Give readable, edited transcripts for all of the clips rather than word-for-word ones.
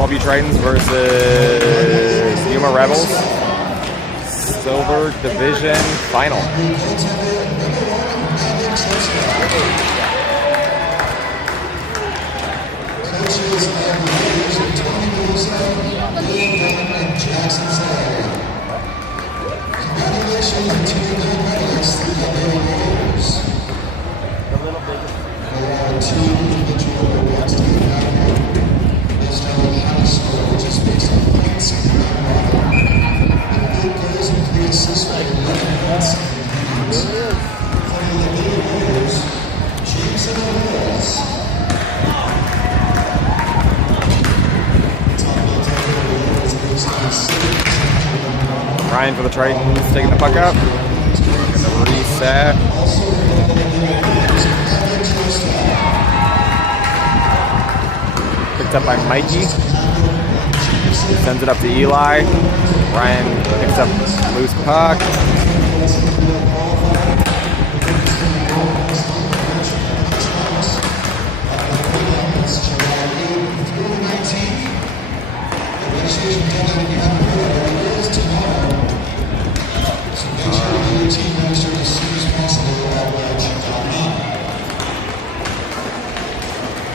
12U Tritons versus Yuma Rebels. Silver Division Final. Ryan for the Tritons, taking the puck up. Gonna reset. Picked up by Mikey. Sends it up to Eli. Ryan picks up loose puck.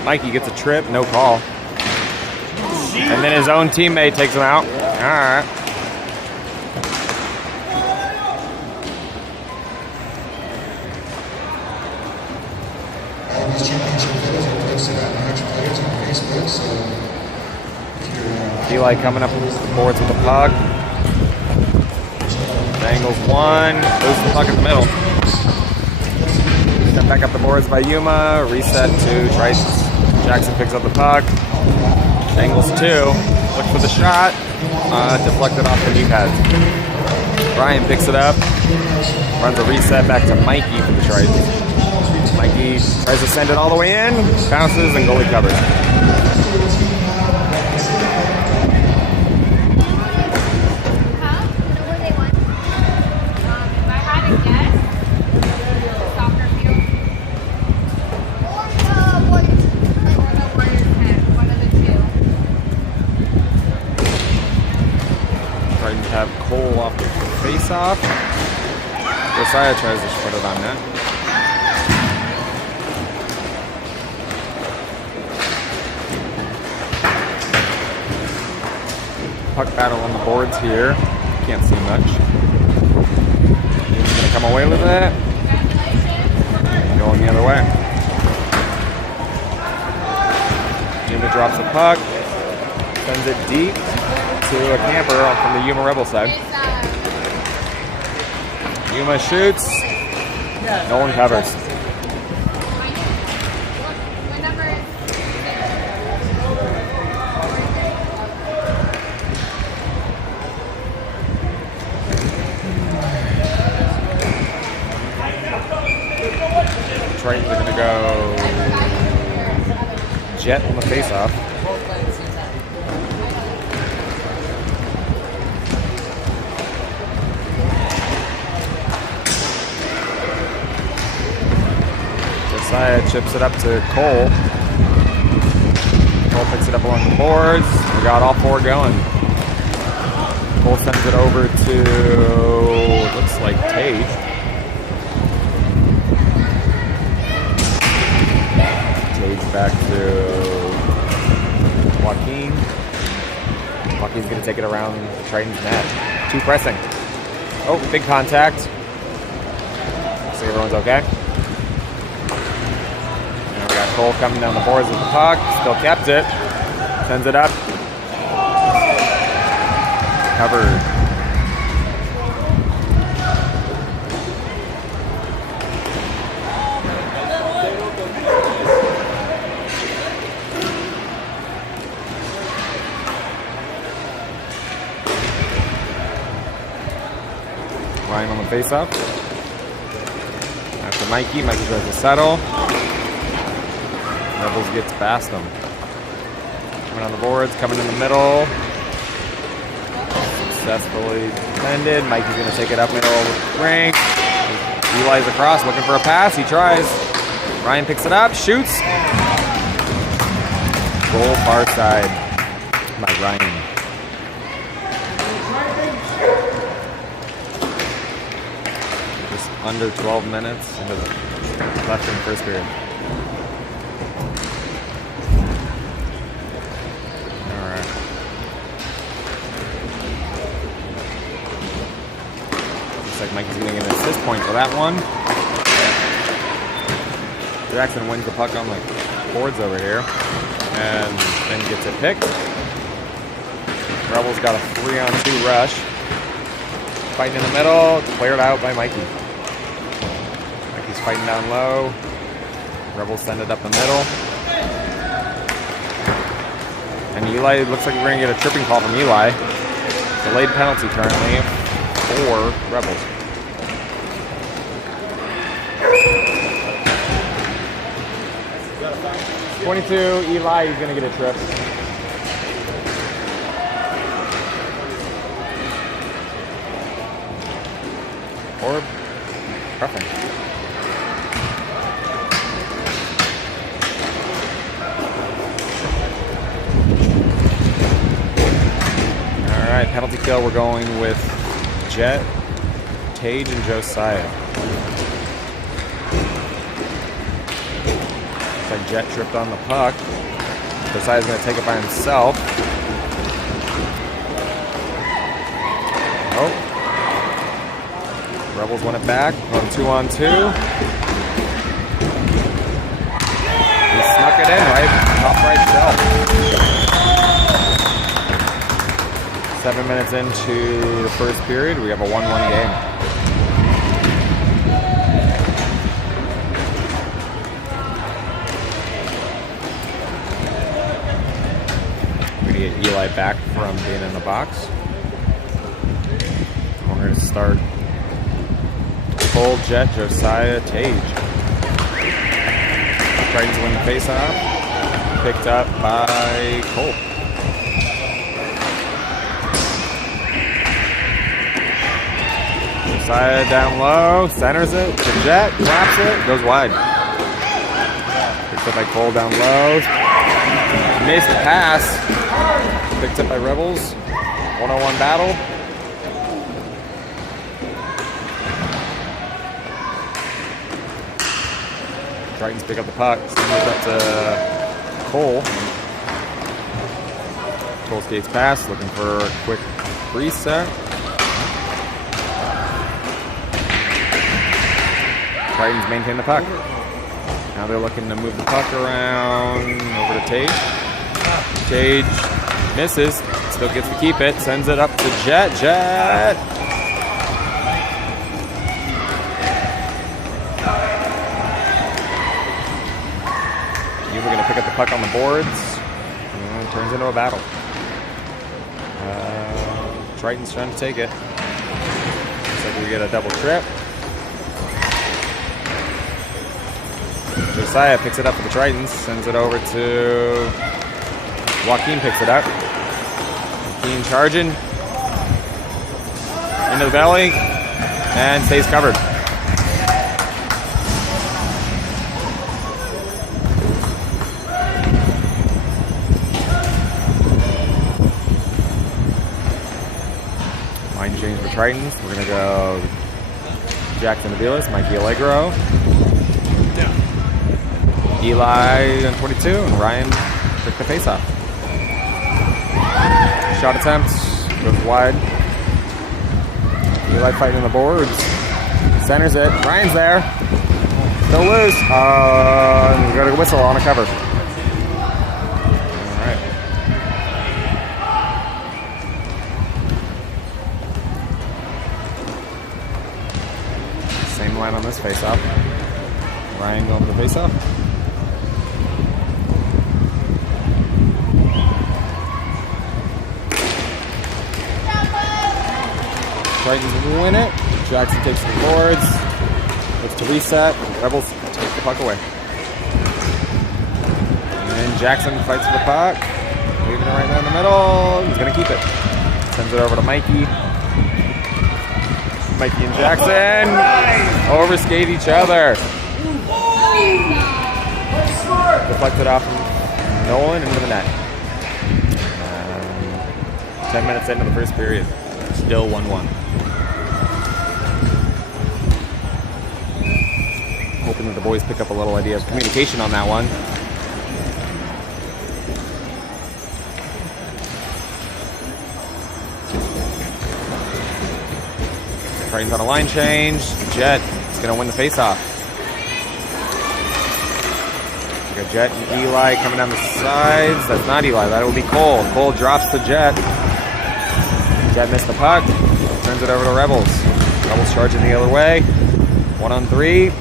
Mikey gets a trip, no call. And then his own teammate takes him out. All right. Eli coming up the boards with the puck. Angles one, loses the puck in the middle. Step back up the boards by Yuma, reset to Tritons. Jackson picks up the puck. Angles two, looks for the shot, deflected off the knee pads. Ryan picks it up, runs a reset back to Mikey for the Tritons. Mikey tries to send it all the way in, bounces, and goalie covers. Have Cole off the face-off. Josiah tries to put it on net. Puck battle on the boards here. Can't see much. He's gonna come away with it. Going the other way. Yuma drops the puck. Sends it deep to a camper from the Yuma Rebel side. Yuma shoots. No one covers. Tritons are going to go jet on the face-off. Josiah chips it up to Cole. Cole picks it up along the boards. We got all four going. Cole sends it over to, looks like Tage. Tage back to Joaquin. Joaquin's going to take it around Triton's net. Two pressing. Oh, big contact. Looks like everyone's okay. And we got Cole coming down the boards with the puck. Still kept it. Sends it up. Covered. Ryan on the face-up. After Mikey tries to settle. Rebels gets past him. Coming on the boards, coming in the middle. Successfully defended. Mikey's going to take it up middle with the ring. Eli's across, looking for a pass. He tries. Ryan picks it up, shoots. Goal far side. by Ryan. Just under 12 minutes into the left in the first period. Alright. Looks like Mikey's going to get an assist point for that one. Jackson wins the puck on the boards over here. And then gets it picked. Rebels got a 3-on-2 rush. Fighting in the middle, cleared out by Mikey. Mikey's fighting down low. Rebels send it up the middle. And Eli, looks like we're going to get a tripping call from Eli. Delayed penalty currently for Rebels. .22, Eli, he's going to get a trip. Or roughing. Alright, penalty kill, we're going with Jet, Tage, and Josiah. Looks like Jet tripped on the puck. Josiah's going to take it by himself. Oh. Rebels won it back, going 2-on-2. He snuck it in, right? Top right shelf. 7 minutes into the first period, we have a 1-1 game. We're going to get Eli back from being in the box. We're going to start Cole, Jet, Josiah, Tage. Tritons win the face-off. Picked up by Cole. Josiah down low, centers it to Jet, taps it, goes wide. Picked up by Cole down low. Missed pass. Picked up by Rebels. 1-on-1 battle. Tritons pick up the puck, sends it up to Cole. Cole skates past, looking for a quick reset. Tritons maintain the puck. Now they're looking to move the puck around over to Tage. Tage misses, still gets to keep it, sends it up to Jet. Jet! We're going to pick up the puck on the boards, and it turns into a battle. Tritons trying to take it. Looks like we get a double trip. Josiah picks it up for the Tritons, sends it over to Joaquin, picks it up. Joaquin charging into the belly and stays covered. Line change for Tritons. We're going to go Jackson Aviles, Mikey Allegro. Eli on 22, and Ryan took the face-off. Shot attempt, goes wide. Eli fighting the boards. Centers it. Ryan's there. Still loose. We got a whistle on a cover. All right. Same line on this face-off. Ryan going to the face-off. Tritons win it. Jackson takes the boards. Looks to reset. Rebels take the puck away. And then Jackson fights for the puck. Leaving it right down the middle. He's going to keep it. Sends it over to Mikey. Mikey and Jackson overskate each other. Deflected off from Nolan into the net. 10 minutes into the first period. Still 1-1. Hoping that the boys pick up a little idea of communication on that one. Tritons on a line change. Jet is going to win the faceoff. We got Jet and Eli coming down the sides. That's not Eli. That will be Cole. Cole drops the Jet. Jet missed the puck. Turns it over to Rebels. Rebels charging the other way. 1-on-3.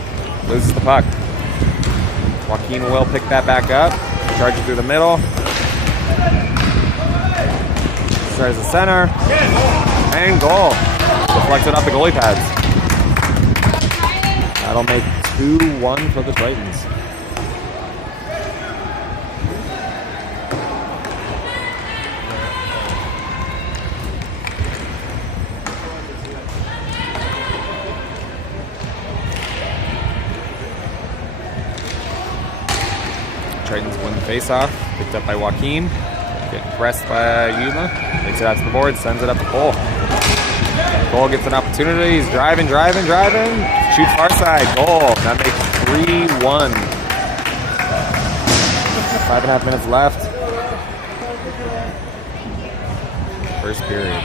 Loses the puck. Joaquin will pick that back up. Charge it through the middle. Starts the center. And goal. Deflected off the goalie pads. That'll make 2-1 for the Tritons. Tritons win the faceoff. Picked up by Joaquin. Getting pressed by Yuma. Takes it out to the board. Sends it up to Cole. Cole gets an opportunity. He's driving. Shoots far side. Goal. That makes 3-1. 5.5 minutes left. First period.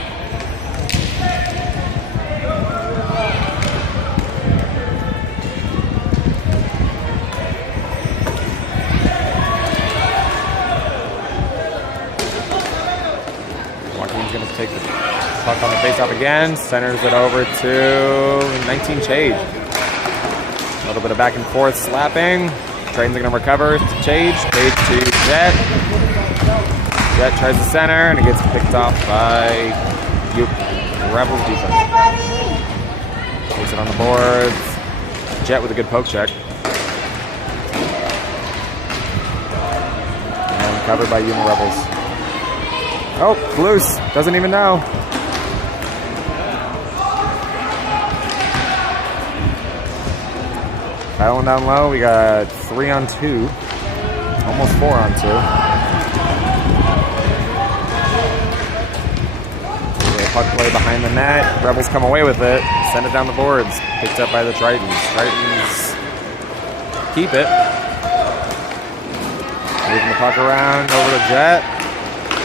Joaquin's going to take the puck on the faceoff again. Centers it over to 19 Chage. A little bit of back and forth slapping. Tritons are going to recover to Chage. Chage to Jet. Jet tries to center, and it gets picked off by Rebels defense. Takes it on the boards. Jet with a good poke check. And covered by Yuma Rebels. Oh, loose. Doesn't even know. Battling down low. We got 3-on-2. Almost 4-on-2. Puck play behind the net. Rebels come away with it. Send it down the boards. Picked up by the Tritons. Tritons keep it. Moving the puck around over to Jet.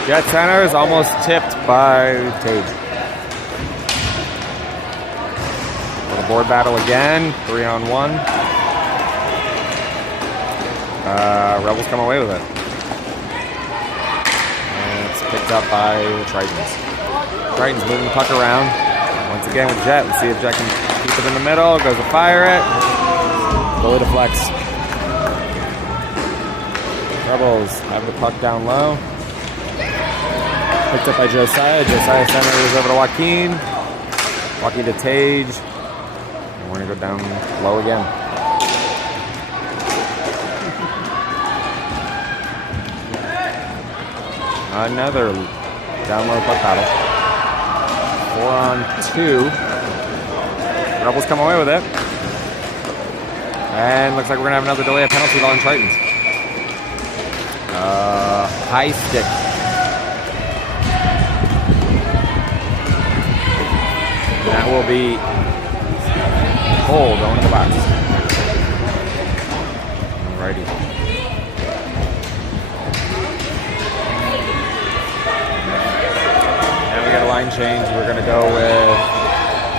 Jet center is almost tipped by Tage. Little board battle again. 3-on-1. Rebels come away with it. And it's picked up by the Tritons. Tritons moving the puck around. Once again with Jet. Let's see if Jet can keep it in the middle. Goes to fire it. Goalie deflects. Rebels have the puck down low. Picked up by Josiah. Josiah centers over to Joaquin. Joaquin to Tage. And we're going to go down low again. Another down low puck battle. 4-on-2. Rebels come away with it. And looks like we're going to have another delay of penalty on Tritons. High stick. That will be Cole going to the box. Alrighty. And we got a line change. We're going to go with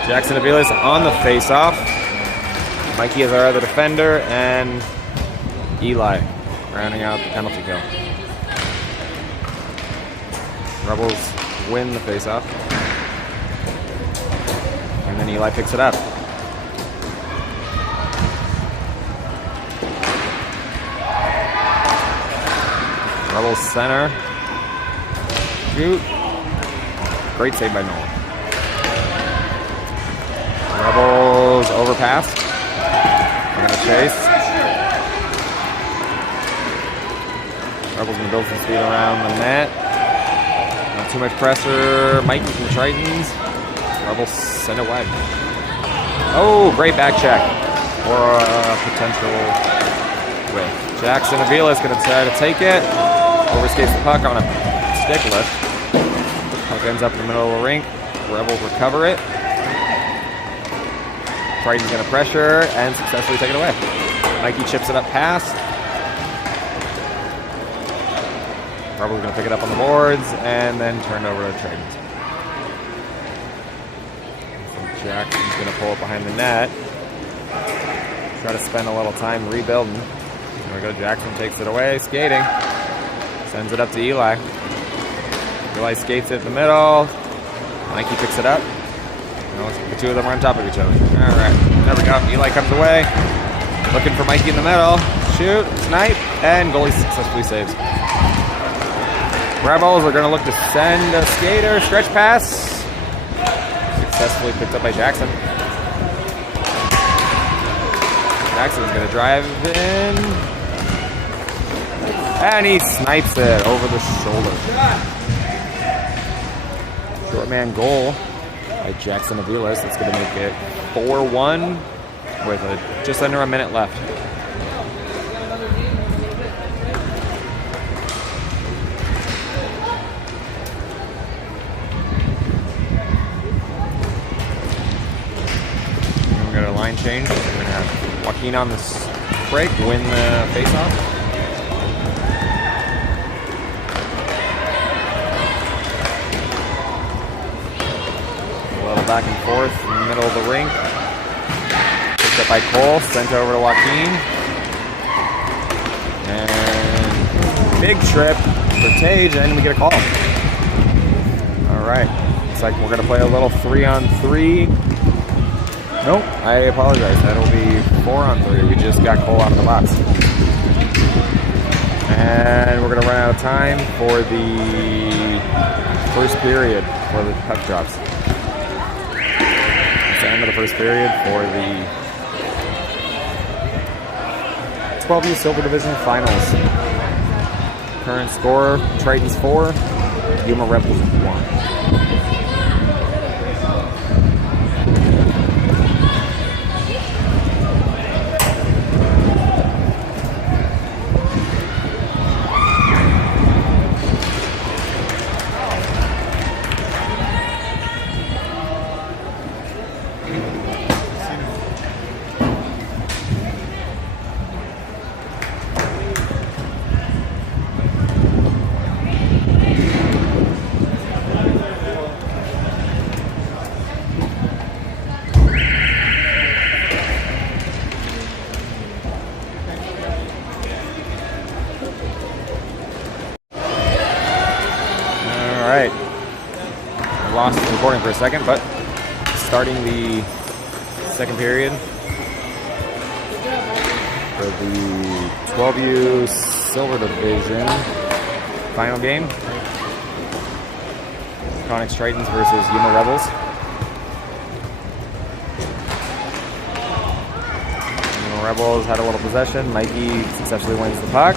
Jackson Aviles on the face-off. Mikey is our other defender, and Eli rounding out the penalty kill. Rebels win the face-off. And then Eli picks it up. Rebels center. Shoot. Great save by Nolan. Rebels overpass. We're going to chase. Rebels going to build some speed around the net. Not too much pressure. Mikey from the Tritons. Rebels send it wide. Oh, great back check. Or a potential whiff. Jackson Avila is going to try to take it. Overskates the puck on a stick lift. Puck ends up in the middle of the rink. Rebels recover it. Triton's going to pressure and successfully take it away. Mikey chips it up past. Rebels going to pick it up on the boards and then turn it over to Tritons. So Jackson's going to pull it behind the net. Try to spend a little time rebuilding. There we go. Jackson takes it away, skating. Sends it up to Eli. Eli skates it in the middle. Mikey picks it up. The two of them are on top of each other. All right, there we go. Eli comes away. Looking for Mikey in the middle. Shoot, snipe, and goalie successfully saves. Rebels are going to look to send a skater. Stretch pass. Successfully picked up by Jackson. Jackson's going to drive in. And he snipes it over the shoulder. Short man goal by Jackson Aviles. That's going to make it 4-1 with just under a minute left. We're going to line change. We're going to have Joaquin on this break win the faceoff. Back and forth in the middle of the rink. Picked up by Cole, sent over to Joaquin. And big trip for Tage, and we get a call. All right. Looks like we're going to play a little 3-on-3. Nope, I apologize. That'll be 4-on-3. We just got Cole out of the box. And we're going to run out of time for the first period for the puck drops. End of the first period for the 12U Silver Division Finals. Current score, Tritons 4, Yuma Rebels 1. Lost the recording for a second, but starting the second period for the 12U Silver Division final game. Konixx Tritons versus Yuma Rebels. Yuma Rebels had a little possession. Mikey successfully wins the puck.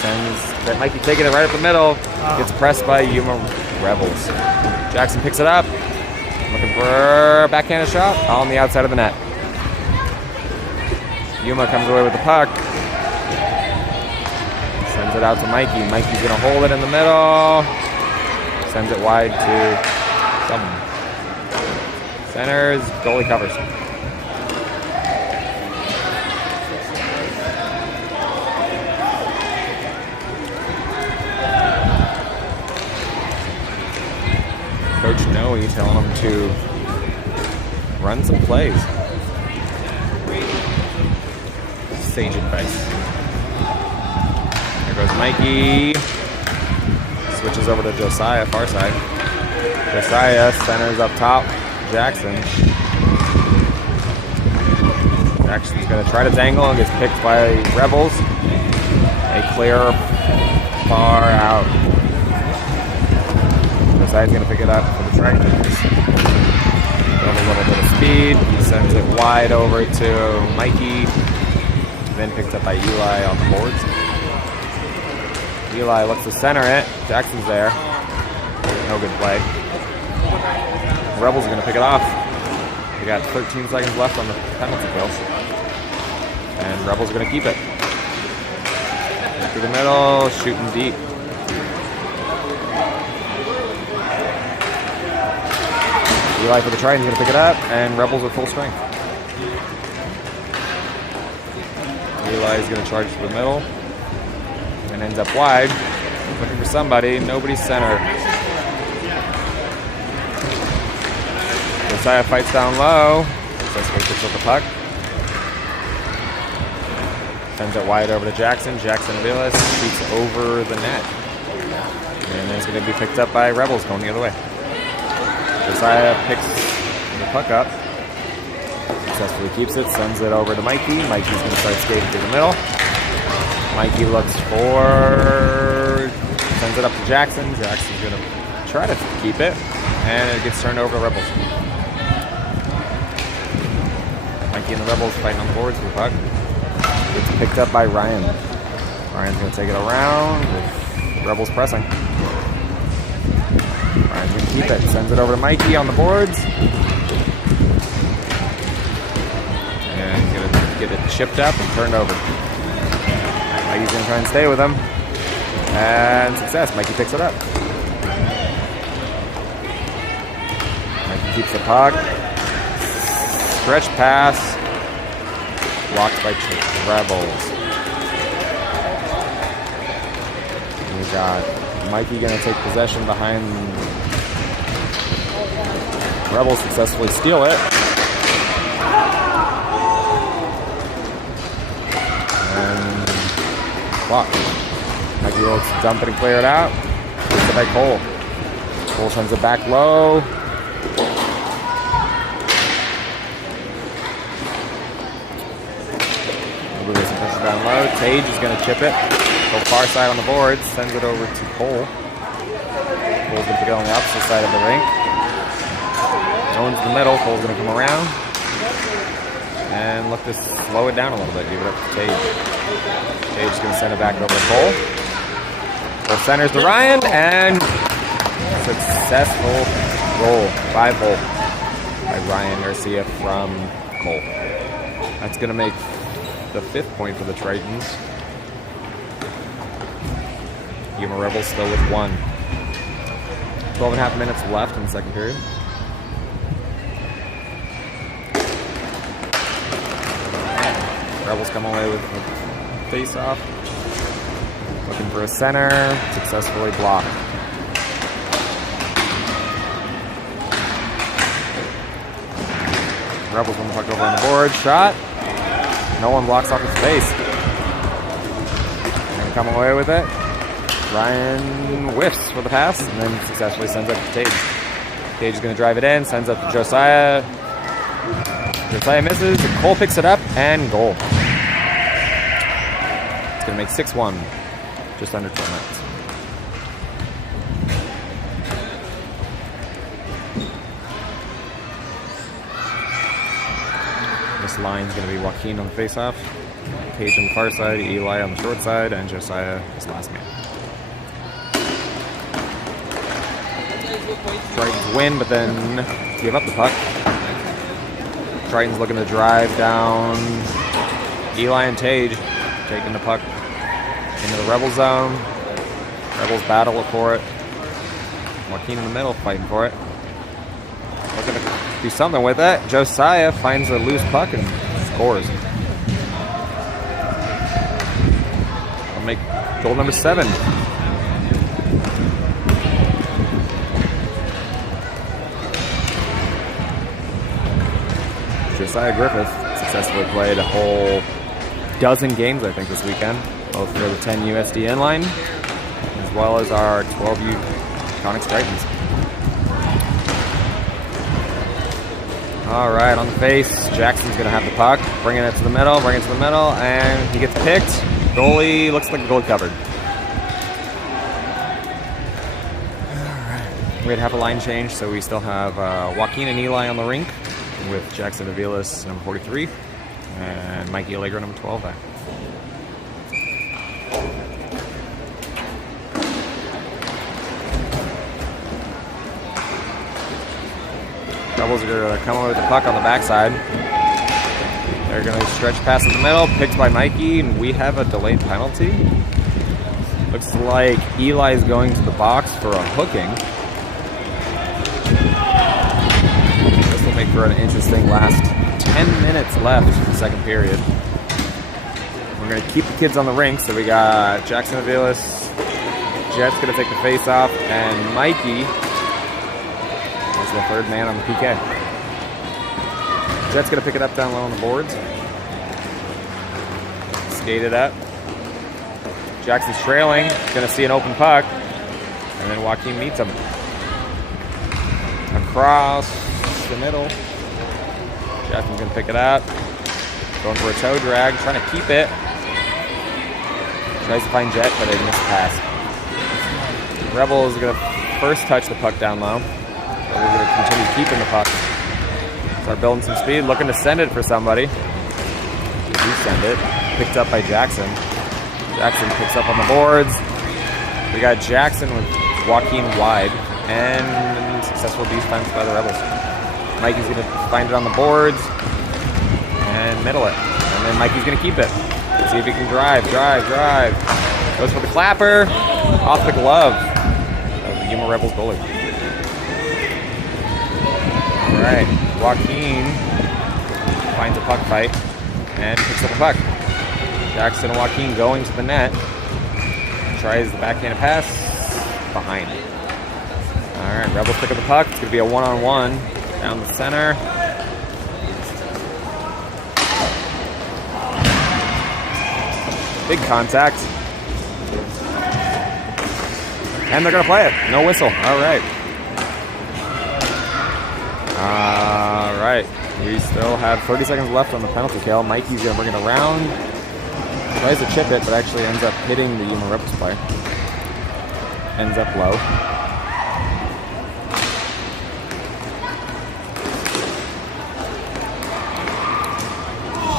Sends that Mikey taking it right up the middle. Gets pressed by Yuma Rebels. Jackson picks it up. Looking for a backhanded shot on the outside of the net. Yuma comes away with the puck. Sends it out to Mikey. Mikey's going to hold it in the middle. Sends it wide to someone. Centers. Goalie covers. Coach Noe telling him to run some plays. Sage advice. There goes Mikey. Switches over to Josiah, far side. Josiah centers up top. Jackson. Jackson's going to try to dangle and gets picked by Rebels. A clear far out. Josiah's going to pick it up for the Tritons. Got a little bit of speed. He sends it wide over to Mikey. Then picked up by Eli on the boards. Eli looks to center it. Jackson's there. No good play. The Rebels are going to pick it off. We got 13 seconds left on the penalty kills. And Rebels are going to keep it. Through the middle, shooting deep. Eli for the Tritons going to pick it up, and Rebels with full strength. Eli is going to charge to the middle, and ends up wide. Looking for somebody, nobody's center. Josiah fights down low. Successfully picks up the puck. Sends it wide over to Jackson. Jackson Aviles shoots over the net. And it's going to be picked up by Rebels going the other way. Josiah picks the puck up. Successfully keeps it. Sends it over to Mikey. Mikey's going to start skating through the middle. Mikey looks for... Sends it up to Jackson. Jackson's going to try to keep it. And it gets turned over to Rebels. Mikey and the Rebels fighting on the boards for the puck. It's picked up by Ryan. Ryan's going to take it around with Rebels pressing. Ryan's going to keep it. Sends it over to Mikey on the boards. And he's going to get it chipped up and turned over. Mikey's going to try and stay with him. And success. Mikey picks it up. Mikey keeps the puck. Stretch pass. Blocked by Rebels. We got Mikey going to take possession behind. Rebels successfully steal it. And blocked. Mikey will dump it and clear it out. Gets it by Cole. Cole sends it back low. Down low. Tage is going to chip it. Go far side on the boards. Sends it over to Cole. Cole's going to go on the opposite side of the rink. Owns the middle. Cole's going to come around. And look to slow it down a little bit. Give it up to Tage. Tage is going to send it back over to Cole. Cole centers to Ryan. And successful goal. 5-hole by Ryan Garcia from Cole. That's going to make the 5th point for the Tritons. Yuma Rebels still with 1. 12.5 minutes left in the second period. Rebels come away with a face-off. Looking for a center. Successfully blocked. Rebels want the puck over on the board. Shot. No one blocks off his face. Gonna come away with it. Ryan whiffs for the pass and then successfully sends it to Tage. Tage is going to drive it in, sends it to Josiah. Josiah misses. Cole picks it up and goal. It's going to make 6-1. Just under 12 minutes. This line's going to be Joaquin on the face-off, Tage on the far side, Eli on the short side, and Josiah his last man. Tritons win, but then give up the puck. Tritons looking to drive down. Eli and Tage taking the puck into the Rebel zone. Rebels battle for it. Joaquin in the middle fighting for it. Looking to do something with it. Josiah finds a loose puck and scores. I'll make goal number 7. Josiah Griffith successfully played a whole dozen games, I think, this weekend, both for the 10 USD inline, as well as our 12U Konixx Tritons. All right, on the face, Jackson's going to have the puck, bringing it to the middle, and he gets picked. Goalie looks like the goal covered. All right, we had half a line change, so we still have Joaquin and Eli on the rink, with Jackson Aviles, number 43, and Mikey Allegro, number 12 back. Rebels are going to come over with the puck on the backside. They're going to stretch pass in the middle, picked by Mikey, and we have a delayed penalty. Looks like Eli is going to the box for a hooking. make for an interesting last 10 minutes left in the second period. We're going to keep the kids on the rink, so we got Jackson Aviles, Jet's going to take the face off, and Mikey is the third man on the PK. Jet's going to pick it up down low on the boards. Skate it up. Jackson's trailing, going to see an open puck, and then Joaquin meets him. Across the middle. Jackson's going to pick it up. Going for a toe drag, trying to keep it. Tries to find Jet, but they missed the pass. Rebels are going to first touch the puck down low. Rebels are going to continue keeping the puck. Start building some speed, looking to send it for somebody. We send it. Picked up by Jackson. Jackson picks up on the boards. We got Jackson with Joaquin wide. And successful defense by the Rebels. Mikey's going to find it on the boards. And middle it. And then Mikey's going to keep it. See if he can drive. Goes for the clapper. Off the glove of the Yuma Rebels goalie. Alright. Joaquin finds a puck fight. And picks up the puck. Jackson and Joaquin going to the net. Tries the backhanded pass. Behind. Alright, Rebels pick up the puck. It's going to be a one-on-one. Down the center. Big contact. And they're going to play it. No whistle. Alright. Alright. We still have 30 seconds left on the penalty kill. Mikey's going to bring it around. Tries to chip it, but actually ends up hitting the Yuma Rebels play. Ends up low.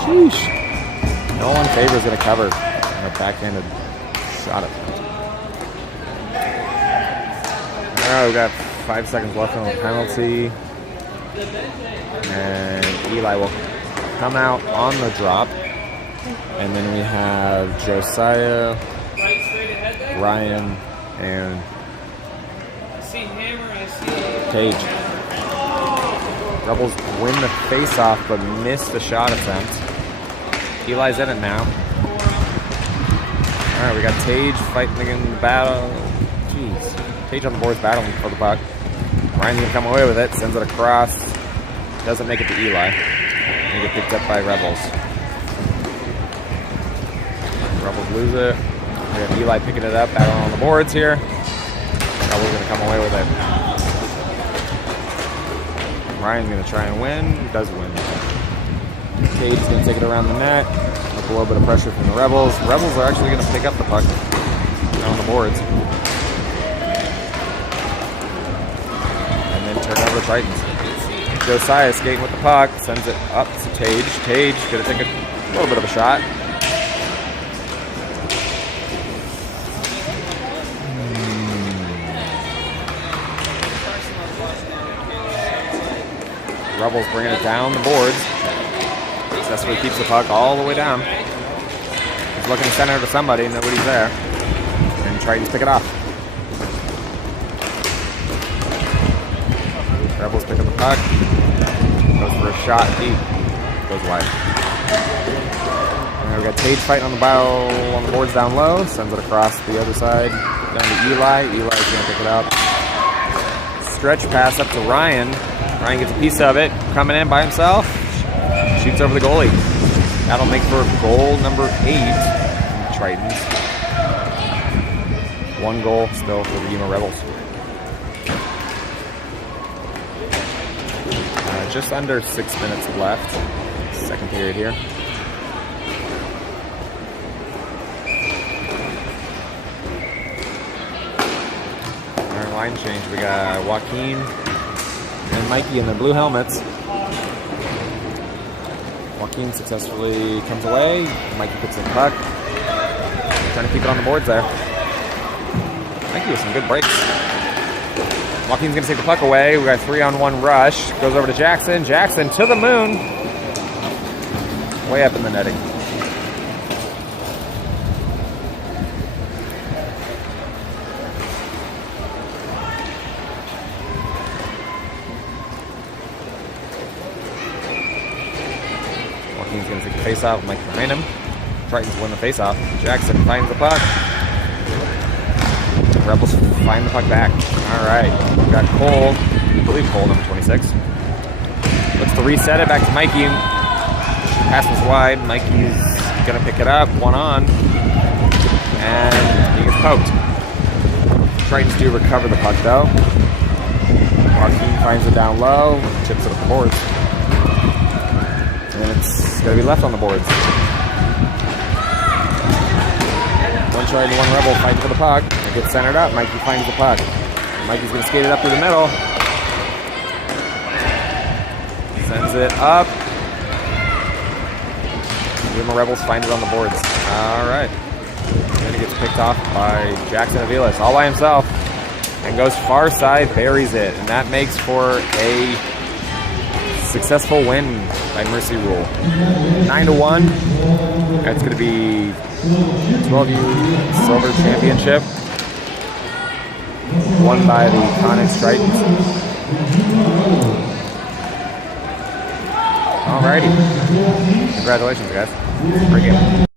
Sheesh. No one favors going to cover a backhanded shot at that. Alright, we've got 5 seconds left on the penalty. And Eli will come out on the drop. And then we have Josiah, Ryan, and Tage. Rebels win the face-off but miss the shot attempt. Eli's in it now. Alright, we got Tage fighting in the battle. Jeez. Tage on the boards battling for the puck. Ryan's gonna come away with it, sends it across. Doesn't make it to Eli. They get picked up by Rebels. Rebels lose it. We have Eli picking it up, battling on the boards here. Rebels gonna come away with it. Ryan's gonna try and win. He does win. Cade's gonna take it around the net. Up a little bit of pressure from the Rebels. Rebels are actually gonna pick up the puck on the boards. And then turn over the Tritons. Josiah skating with the puck, sends it up to Tage. Tage gonna take a little bit of a shot. Rebels bringing it down the boards. Successfully keeps the puck all the way down. He's looking to center to somebody, nobody's there. And Tritons pick it off. Rebels pick up the puck. Goes for a shot deep. Goes wide. And we got Tage fighting on the on the boards down low. Sends it across the other side. Down to Eli. Eli's going to pick it up. Stretch pass up to Ryan. Ryan gets a piece of it. Coming in by himself. Shoots over the goalie. That'll make for goal number 8. Tritons. 1 goal still for the Yuma Rebels. Just under 6 minutes left. Second period here. Our line change. We got Joaquin and Mikey in the blue helmets. Joaquin successfully comes away. Mikey puts in the puck. Trying to keep it on the boards there. Mikey with some good breaks. Joaquin's going to take the puck away. We got a 3-on-1 rush. Goes over to Jackson. Jackson to the moon. Way up in the netting. face-off. Mike behind him. Tritons win the face-off. Jackson finds the puck. Rebels find the puck back. All right. We've got Cole. I believe Cole, number 26. Looks to reset it back to Mikey. Pass was wide. Mikey's going to pick it up. One on. And he gets poked. Tritons do recover the puck, though. Joaquin finds it down low. Chips it up the boards. And it's going to be left on the boards. One Triton, one Rebel fighting for the puck. It gets centered up. Mikey finds the puck. Mikey's going to skate it up through the middle. Sends it up. Yuma Rebels find it on the boards. All right. Then he gets picked off by Jackson Aviles all by himself. And goes far side, buries it. And that makes for a successful win by Mercy Rule. 9-1. That's going to be 12U Silver Championship. Won by the Konixx Tritons. Alrighty. Congratulations, guys. Great game.